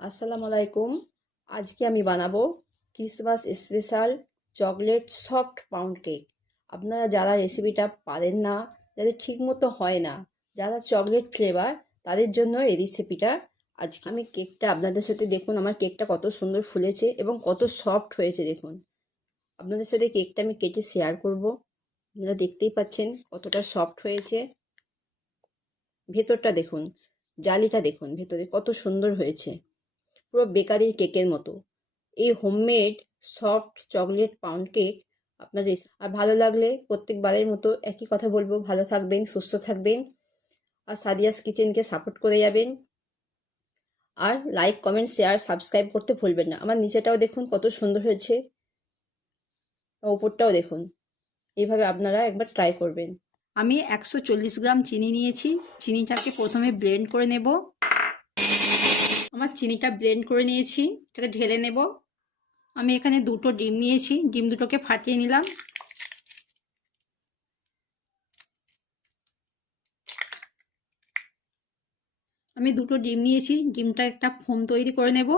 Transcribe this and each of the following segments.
আসসালামু আলাইকুম। আজকে আমি বানাবো Christmas special chocolate soft pound cake. আপনারা যারা রেসিপিটা পারেন না, যাদের ঠিকমতো হয় না, যারা চকলেট ফ্লেভার, তাদের জন্য এই রেসিপিটা আজকে। আমি কেকটা আপনাদের সাথে দেখুন, আমার কেকটা কত সুন্দর ফুলেছে এবং কত সফট হয়েছে দেখুন। আপনাদের সাথে কেকটা আমি কেটে শেয়ার করব। আপনারা দেখতেই পাচ্ছেন কতটা সফট হয়েছে। ভেতরটা দেখুন, জালিটা দেখুন, ভেতরে কত সুন্দর হয়েছে। পুরো বেকারির কেকের মতো। এই homemade soft chocolate pound cake আপনার আর ভালো লাগলে প্রত্যেকবারের মতো একই কথা বলব। ভালো থাকবেন, সুস্থ থাকবেন আর সাদিয়াস কিচেনকে সাপোর্ট করে যাবেন। আর লাইক কমেন্ট শেয়ার সাবস্ক্রাইব করতে ভুলবেন না। আমার নিচেটাও দেখুন কত সুন্দর হয়েছে। ওপরটাও দেখুন। এইভাবে আপনারা একবার ট্রাই করবেন। আমি একশো চল্লিশ গ্রাম চিনি নিয়েছি। চিনিটাকে প্রথমে ব্লেন্ড করে নেব। আমার চিনিটা ব্লেন্ড করে নিয়েছি এটাকে ঢেলে নেব। আমি এখানে দুটো ডিম নিয়েছি, ডিম দুটোকে ফাটিয়ে নিলাম। আমি দুটো ডিম নিয়েছি, ডিমটা একটা ফোম তৈরি করে নেব।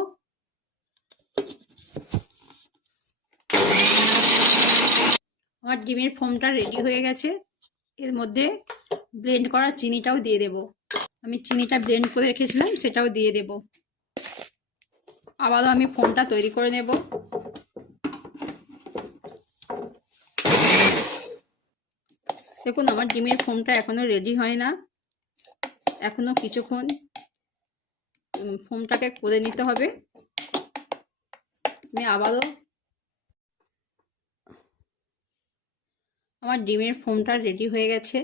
আমার ডিমের ফোমটা রেডি হয়ে গেছে। এর মধ্যে ব্লেন্ড করা চিনিটাও দিয়ে দেব। আমি চিনিটা ব্লেন্ড করে রেখেছিলাম, সেটাও দিয়ে দেব। আবারও আমি ফোনটা তৈরি করে নেব। দেখুন আমার ডিমের ফোমটা এখনও রেডি হয় না। এখনও কিছুক্ষণ উম, ফোমটাকে করে নিতে হবে। আমি আবারও আমার ডিমের ফোমটা রেডি হয়ে গেছে।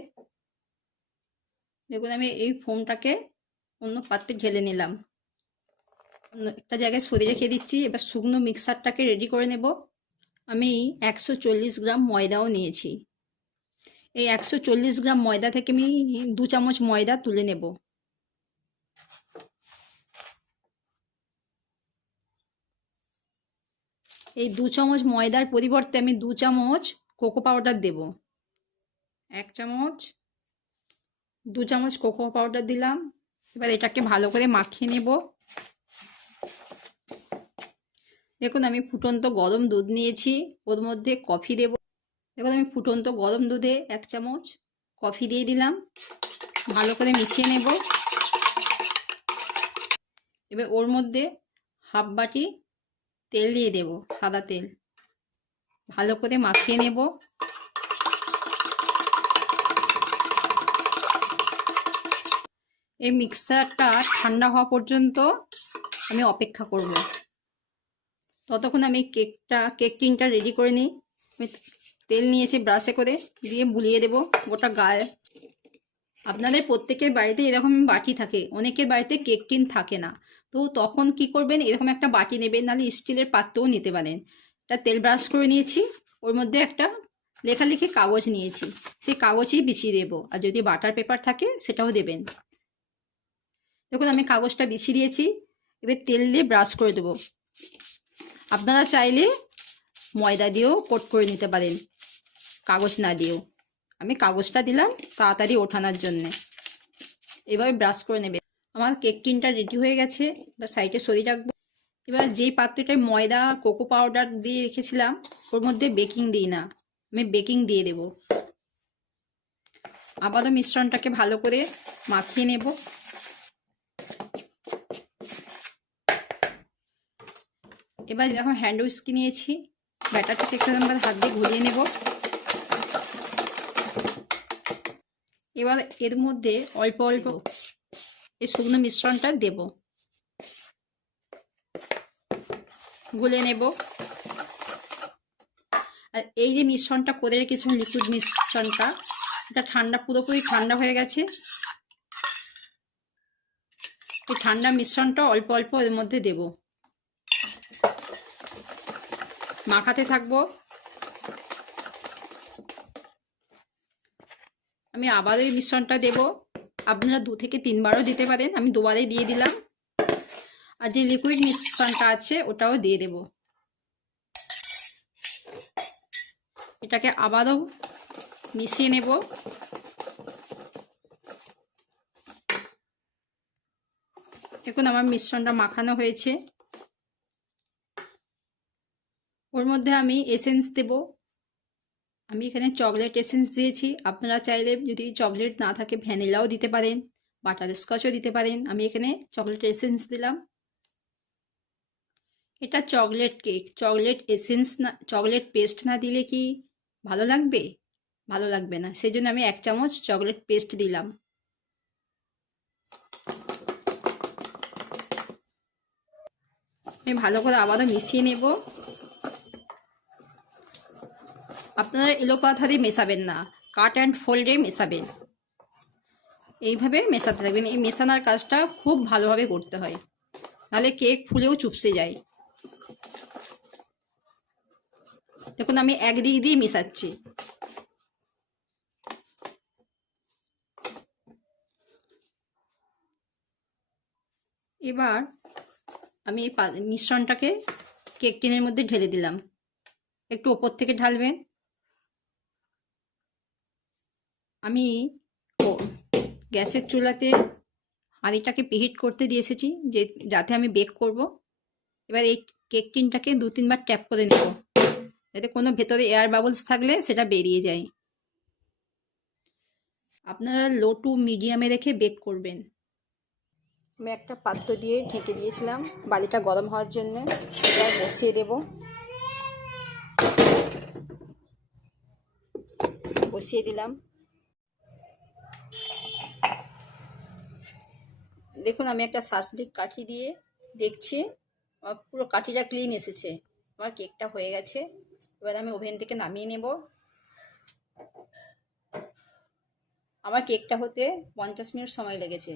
দেখুন আমি এই ফোমটাকে অন্য পাত্রে ঢেলে নিলাম। একটা জায়গায় সরিয়ে রেখে দিচ্ছি। এবার শুকনো মিক্সারটাকে রেডি করে নেব। আমি একশো চল্লিশ গ্রাম ময়দাও নিয়েছি। এই একশো চল্লিশ গ্রাম ময়দা থেকে আমি দু চামচ ময়দা তুলে নেব। এই দু চামচ ময়দার পরিবর্তে আমি দু চামচ কোকো পাউডার দেব। এক চামচ, দু চামচ কোকো পাউডার দিলাম। এবার এটাকে ভালো করে মাখিয়ে নেব। দেখুন, আমি ফুটন্ত গরম দুধ নিয়েছি। ওর মধ্যে কফি দেব। দেখুন, আমি ফুটন্ত গরম দুধে এক চামচ কফি দিয়ে দিলাম। ভালো করে মিশিয়ে নেব। এবার ওর মধ্যে হাফ বাটি তেল দিয়ে দেব, সাদা তেল। ভালো করে মাখিয়ে নেব। এই মিক্সারটা ঠান্ডা হওয়া পর্যন্ত আমি অপেক্ষা করব। ততক্ষণ আমি কেকটা, কেক টিনটা রেডি করে নিই। আমি তেল নিয়েছি ব্রাশে করে, দিয়ে বুলিয়ে দেব গোটা গায়ে। আপনাদের প্রত্যেকের বাড়িতে এরকম বাটি থাকে, অনেকের বাড়িতে কেক টিন থাকে না। তো তখন কি করবেন? এরকম একটা বাটি নেবেন, নাহলে স্টিলের পাত্রও নিতে পারেন। একটা তেল ব্রাশ করে নিয়েছি, ওর মধ্যে একটা লেখালেখি কাগজ নিয়েছি। সেই কাগজেই বিছিয়ে দেবো, আর যদি বাটার পেপার থাকে, সেটাও দেবেন। দেখুন, আমি কাগজটা বিছিয়ে দিয়েছি। এবার তেল দিয়ে ব্রাশ করে দেবো। আপনারা চাইলে ময়দা দিয়েও কোট করে নিতে পারেন। কাগজ না দিয়েও। আমি কাগজটা দিলাম তাড়াতাড়ি ওঠানোর জন্যে। এভাবে ব্রাশ করে নেবে আমার কেক টিনটা রেডি হয়ে গেছে। বা সাইডে সরিয়ে রাখব। এবার যেই পাত্রটায় ময়দা, কোকো পাউডার দিয়ে রেখেছিলাম, ওর মধ্যে বেকিং দিই না। আমি বেকিং দিয়ে দেব। আবারও মিশ্রণটাকে ভালো করে মাখিয়ে নেব। এবার যখন হ্যান্ড উইস্কি নিয়েছি। ব্যাটারটাকে একটু আমরা হাত দিয়ে ঘুরিয়ে নেব। এবার এর মধ্যে অল্প অল্প এই শুকনো মিশ্রণটা দেব। গুলে নেব। আর এই যে মিশ্রণটা করে রেখেছি লিকুইড মিশ্রণটা, এটা ঠান্ডা, পুরোপুরি ঠান্ডা হয়ে গেছে। এই ঠান্ডা মিশ্রণটা অল্প অল্প এর মধ্যে দেব। মাখাতে থাকব। আমি আবারও ওই মিশ্রণটা দেব। আপনারা দু থেকে তিনবারও দিতে পারেন, আমি দুবারে দিয়ে দিলাম। আর যে লিকুইড মিশ্রণটা আছে, ওটাও দিয়ে দেব। এটাকে আবারও মিশিয়ে নেব। দেখুন, আমার মিশ্রণটা মাখানো হয়েছে। ওর মধ্যে আমি এসেন্স দেব। আমি এখানে চকলেট এসেন্স দিয়েছি। আপনারা চাইলে যদি চকলেট না থাকে, ভ্যানিলাও দিতে পারেন বাটার স্কচও দিতে পারেন। আমি এখানে চকলেট এসেন্স দিলাম। এটা চকলেট কেক চকলেট এসেন্স না চকলেট পেস্ট না দিলে কি ভালো লাগবে? ভালো লাগবে না। সেই জন্য আমি এক চামচ চকলেট পেস্ট দিলাম। আমি ভালো করে আবারও মিশিয়ে নেব। আপনারা এলোপাথারি মেশাবেন না। কাট অ্যান্ড ফোল্ডে মেশাবেন। এইভাবে মেশাতে থাকবেন। এই মেশানোর কাজটা খুব ভালোভাবে করতে হয়। নাহলে কেক ফুলেও চুপসে যায়। দেখুন, আমি একদিক দিয়ে মেশাচ্ছি। এবার আমি এই মিশ্রণটাকে কেক টিনের মধ্যে ঢেলে দিলাম। একটু ওপর থেকে ঢালবেন। আমি গ্যাসের চুলাতে হাঁড়িটাকে প্রিহিট করতে দিয়ে এসেছি যে যাতে আমি বেক করব। এবার এই কেক টিনটাকে দু তিনবার ট্যাপ করে নেব। যাতে কোনো ভেতরে এয়ার বাবলস থাকলে সেটা বেরিয়ে যায়। আপনারা লো টু মিডিয়ামে রেখে বেক করবেন। আমি একটা পাত্র দিয়ে ঢেকে দিয়েছিলাম। বালিটা গরম হওয়ার জন্য এবার বসিয়ে দেব। বসিয়ে দিলাম। দেখুন, আমি একটা শাসলিক কাঠি দিয়ে দেখছি। আমার পুরো কাঠিটা ক্লিন এসেছে। আমার কেকটা হয়ে গেছে। এবার আমি ওভেন থেকে নামিয়ে নেব। আমার কেকটা হতে পঞ্চাশ মিনিট সময় লেগেছে।